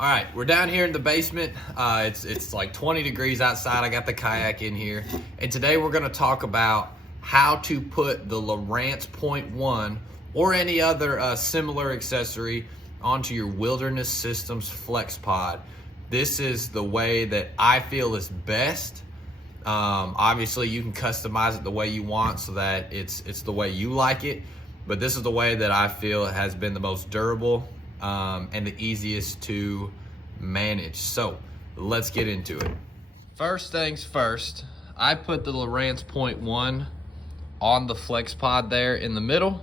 All right, we're down here in the basement. It's like 20 degrees outside. I got the kayak in here. And today we're gonna talk about how to put the Lowrance Point 1 or any other similar accessory onto your Wilderness Systems Flexpod. This is the way that I feel is best. Obviously you can customize it the way you want so that it's the way you like it. But this is the way that I feel has been the most durable and the easiest to manage. So let's get into it. First things first, I put the Lowrance Point 1 on the Flexpod there in the middle.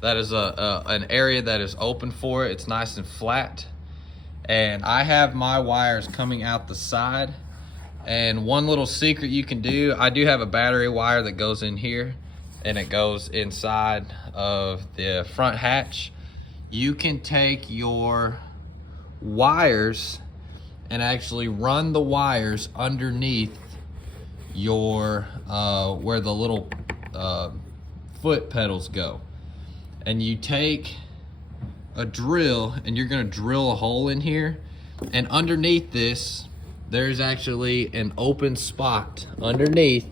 That is an area that is open for it. It's nice and flat. And I have my wires coming out the side. And one little secret you can do, I do have a battery wire that goes in here and it goes inside of the front hatch. You can take your wires and actually run the wires underneath your where the little foot pedals go, and you take a drill and you're going to drill a hole in here, and underneath this there's actually an open spot underneath,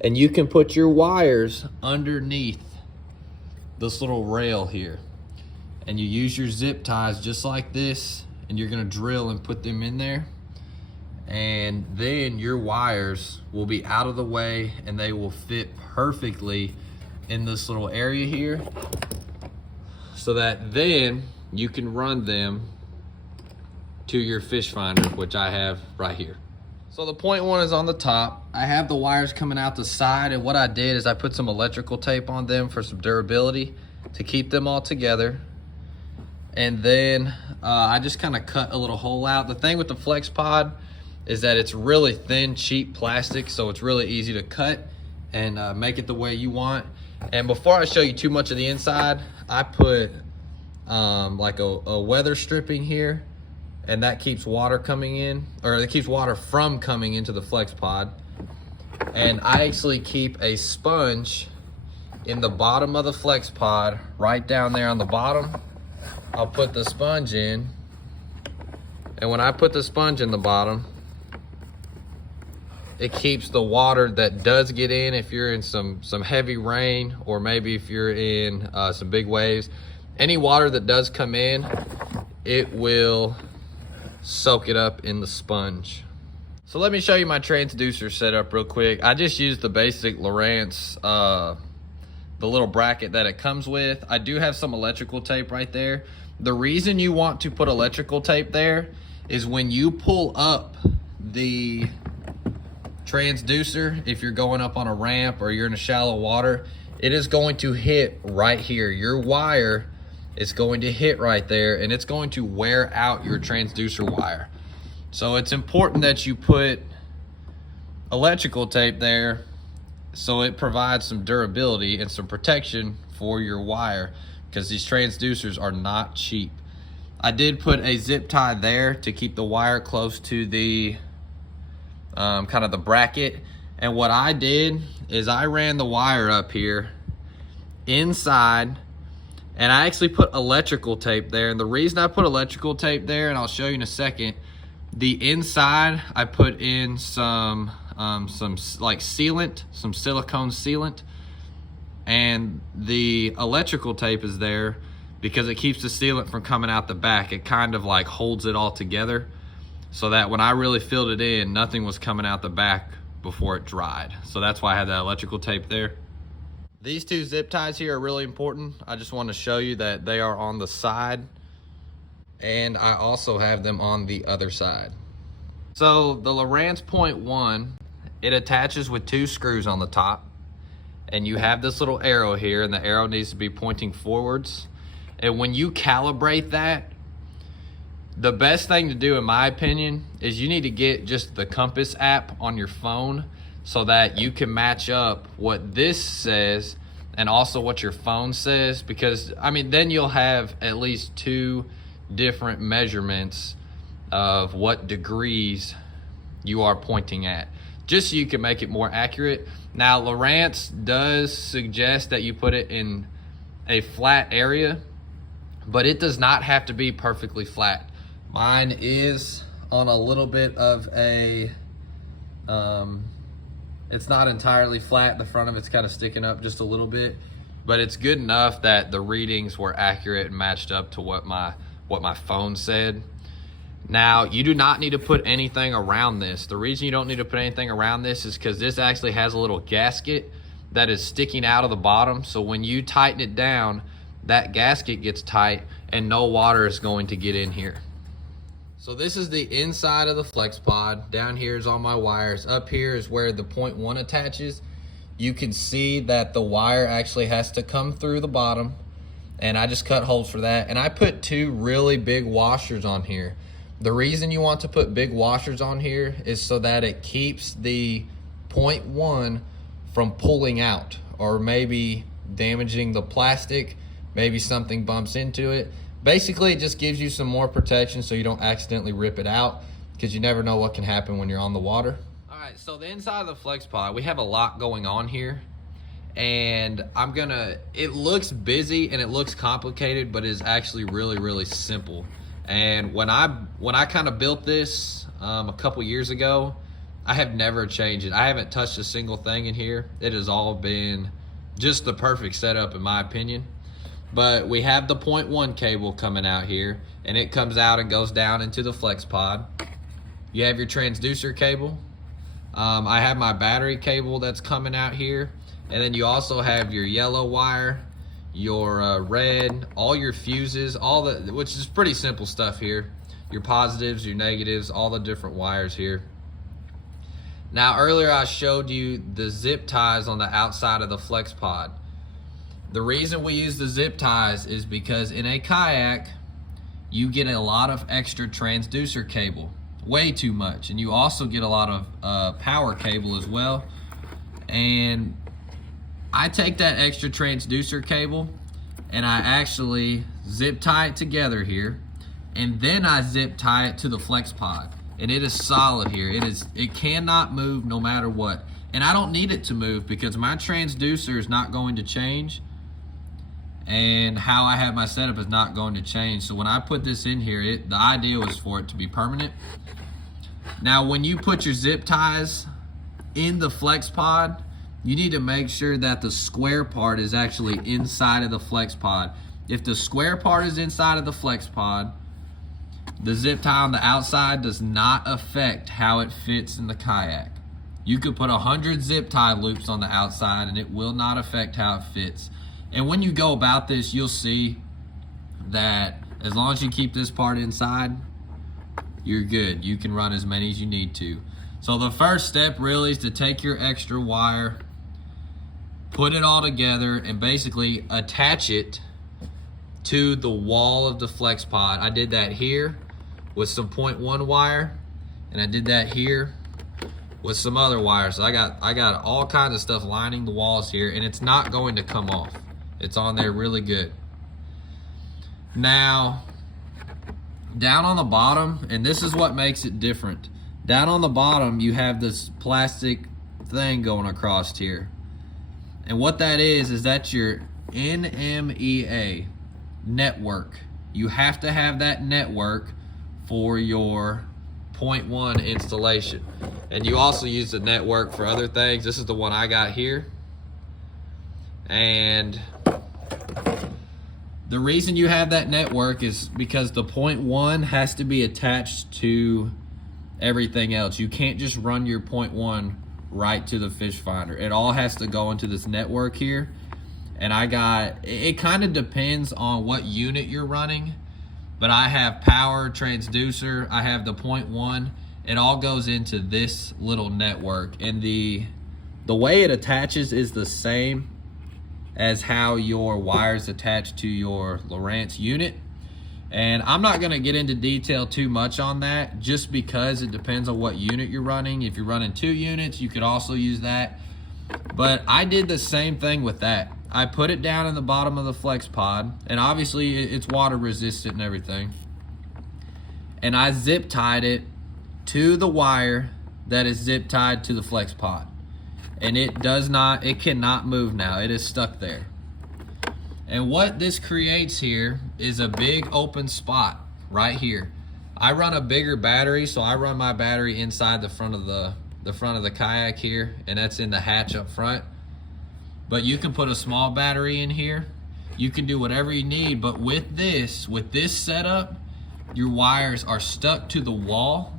and you can put your wires underneath this little rail here. And you use your zip ties just like this, and you're gonna drill and put them in there. And then your wires will be out of the way and they will fit perfectly in this little area here, so that then you can run them to your fish finder, which I have right here. So the Point 1 is on the top. I have the wires coming out the side, and what I did is I put some electrical tape on them for some durability to keep them all together. And then I just kind of cut a little hole out. The thing with the Flexpod is that it's really thin, cheap plastic, so it's really easy to cut and make it the way you want. And before I show you too much of the inside, I put like a weather stripping here, and that keeps water coming in, or it keeps water from coming into the Flexpod. And I actually keep a sponge in the bottom of the Flexpod, right down there on the bottom. I'll put the sponge in, and when I put the sponge in the bottom, it keeps the water that does get in if you're in some heavy rain, or maybe if you're in some big waves. Any water that does come in, it will soak it up in the sponge. So let me show you my transducer setup real quick. I just used the basic Lowrance, the little bracket that it comes with. I do have some electrical tape right there. The reason you want to put electrical tape there is when you pull up the transducer, if you're going up on a ramp or you're in a shallow water, it is going to hit right here. Your wire is going to hit right there, and it's going to wear out your transducer wire. So it's important that you put electrical tape there so it provides some durability and some protection for your wire, because these transducers are not cheap. I did put a zip tie there to keep the wire close to the kind of the bracket. And what I did is I ran the wire up here inside, and I actually put electrical tape there. And the reason I put electrical tape there, and I'll show you in a second, the inside I put in some like sealant, some silicone sealant, and the electrical tape is there because it keeps the sealant from coming out the back. It kind of like holds it all together, so that when I really filled it in, nothing was coming out the back before it dried. So that's why I had that electrical tape there. These two zip ties here are really important. I just want to show you that they are on the side, and I also have them on the other side. So the Lowrance Point 1, it attaches with 2 screws on the top, and you have this little arrow here, and the arrow needs to be pointing forwards. And when you calibrate that, the best thing to do, in my opinion, is you need to get just the compass app on your phone, so that you can match up what this says and also what your phone says. Because I mean, then you'll have at least 2 different measurements of what degrees you are pointing at, just so you can make it more accurate. Now, Lowrance does suggest that you put it in a flat area, but it does not have to be perfectly flat. Mine is on a little bit of a, it's not entirely flat. The front of it's kind of sticking up just a little bit, but it's good enough that the readings were accurate and matched up to what my phone said. Now, you do not need to put anything around this. The reason you don't need to put anything around this is because this actually has a little gasket that is sticking out of the bottom. So when you tighten it down, that gasket gets tight and no water is going to get in here. So this is the inside of the Flexpod. Down here is all my wires. Up here is where the 0.1 attaches. You can see that the wire actually has to come through the bottom, and I just cut holes for that. And I put 2 really big washers on here. The reason you want to put big washers on here is so that it keeps the 0.1 from pulling out or maybe damaging the plastic, maybe something bumps into it. Basically, it just gives you some more protection so you don't accidentally rip it out, because you never know what can happen when you're on the water. All right, so the inside of the Flexpod, we have a lot going on here. And it looks busy and it looks complicated, but it's actually really, really simple. And when I kind of built this a couple years ago, I have never changed it. I haven't touched a single thing in here. It has all been just the perfect setup in my opinion. But we have the 0.1 cable coming out here, and it comes out and goes down into the Flexpod. You have your transducer cable. I have my battery cable that's coming out here. And then you also have your yellow wire, your red, all your fuses, which is pretty simple stuff here. Your positives, your negatives, all the different wires here. Now earlier I showed you the zip ties on the outside of the Flexpod. The reason we use the zip ties is because in a kayak, you get a lot of extra transducer cable, way too much. And you also get a lot of power cable as well. And I take that extra transducer cable and I actually zip tie it together here, and then I zip tie it to the Flexpod, and it is solid here. It cannot move no matter what. And I don't need it to move because my transducer is not going to change, and how I have my setup is not going to change. So when I put this in here, the idea was for it to be permanent. Now when you put your zip ties in the Flexpod, you need to make sure that the square part is actually inside of the Flexpod. If the square part is inside of the Flexpod, the zip tie on the outside does not affect how it fits in the kayak. You could put 100 zip tie loops on the outside and it will not affect how it fits. And when you go about this, you'll see that as long as you keep this part inside, you're good. You can run as many as you need to. So the first step really is to take your extra wire, put it all together, and basically attach it to the wall of the Flexpod. I did that here with some 0.1 wire, and I did that here with some other wire. So I got all kinds of stuff lining the walls here, and it's not going to come off. It's on there really good. Now, down on the bottom, and this is what makes it different. Down on the bottom, you have this plastic thing going across here. And what that is that's your NMEA network. You have to have that network for your 0.1 installation. And you also use the network for other things. This is the one I got here. And the reason you have that network is because the 0.1 has to be attached to everything else. You can't just run your 0.1 right to the fish finder. It all has to go into this network here. And it kind of depends on what unit you're running, but I have power, transducer, I have the 0.1. It all goes into this little network, and the way it attaches is the same as how your wires attach to your Lowrance unit. And I'm not gonna get into detail too much on that, just because it depends on what unit you're running. If you're running 2 units, you could also use that. But I did the same thing with that. I put it down in the bottom of the Flexpod, and obviously it's water resistant and everything. And I zip tied it to the wire that is zip tied to the Flexpod. And it cannot move now. It is stuck there. And what this creates here is a big open spot right here. I run a bigger battery, so I run my battery inside the front of the kayak here, and that's in the hatch up front. But you can put a small battery in here. You can do whatever you need, but with this setup, your wires are stuck to the wall.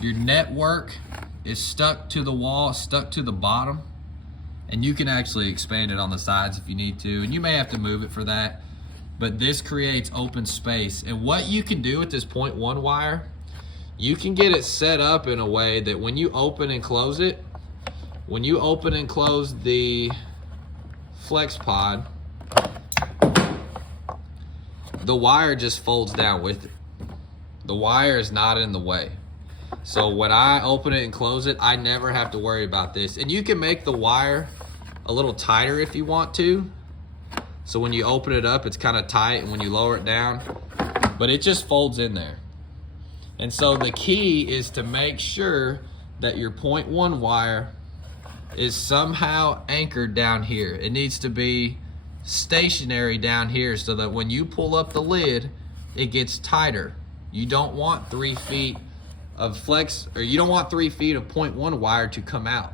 Your network is stuck to the wall, stuck to the bottom, and you can actually expand it on the sides if you need to, and you may have to move it for that, but this creates open space. And what you can do with this 0.1 wire, you can get it set up in a way that when you open and close it, when you open and close the Flexpod, the wire just folds down with it. The wire is not in the way. So when I open it and close it, I never have to worry about this. And you can make the wire a little tighter if you want to. So when you open it up, it's kind of tight, and when you lower it down, but it just folds in there. And so the key is to make sure that your 0.1 wire is somehow anchored down here. It needs to be stationary down here so that when you pull up the lid, it gets tighter. You don't want 3 feet of flex, or you don't want 3 feet of 0.1 wire to come out.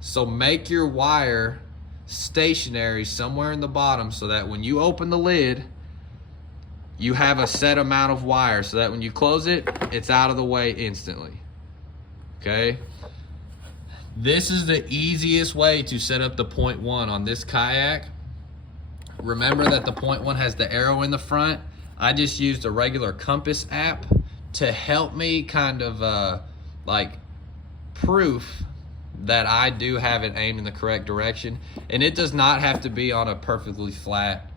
So make your wire stationary somewhere in the bottom so that when you open the lid, you have a set amount of wire so that when you close it, it's out of the way instantly. Okay? This is the easiest way to set up the 0.1 on this kayak. Remember that the 0.1 has the arrow in the front. I just used a regular compass app to help me kind of like proof that I do have it aimed in the correct direction. And it does not have to be on a perfectly flat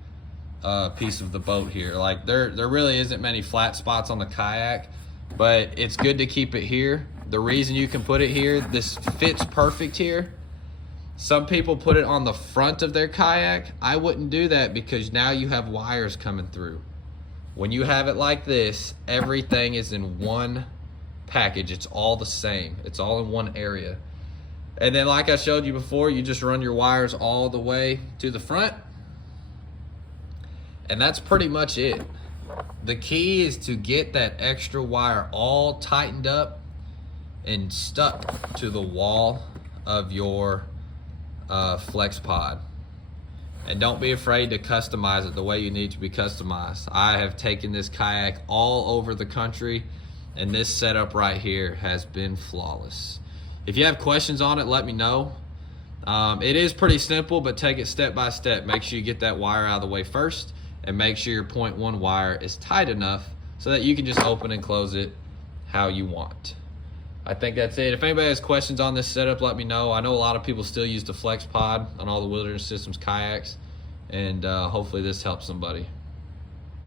piece of the boat here. Like there really isn't many flat spots on the kayak, but it's good to keep it here. The reason you can put it here, this fits perfect here. Some people put it on the front of their kayak. I wouldn't do that because now you have wires coming through. When you have it like this, everything is in one package. It's all the same. It's all in one area. And then like I showed you before, you just run your wires all the way to the front. And that's pretty much it. The key is to get that extra wire all tightened up and stuck to the wall of your Flexpod. And don't be afraid to customize it the way you need to be customized. I have taken this kayak all over the country, and this setup right here has been flawless. If you have questions on it, let me know. It is pretty simple, but take it step by step. Make sure you get that wire out of the way first, and make sure your 0.1 wire is tight enough so that you can just open and close it how you want. I think that's it. If anybody has questions on this setup, let me know. I know a lot of people still use the Flexpod on all the Wilderness Systems kayaks, and hopefully this helps somebody.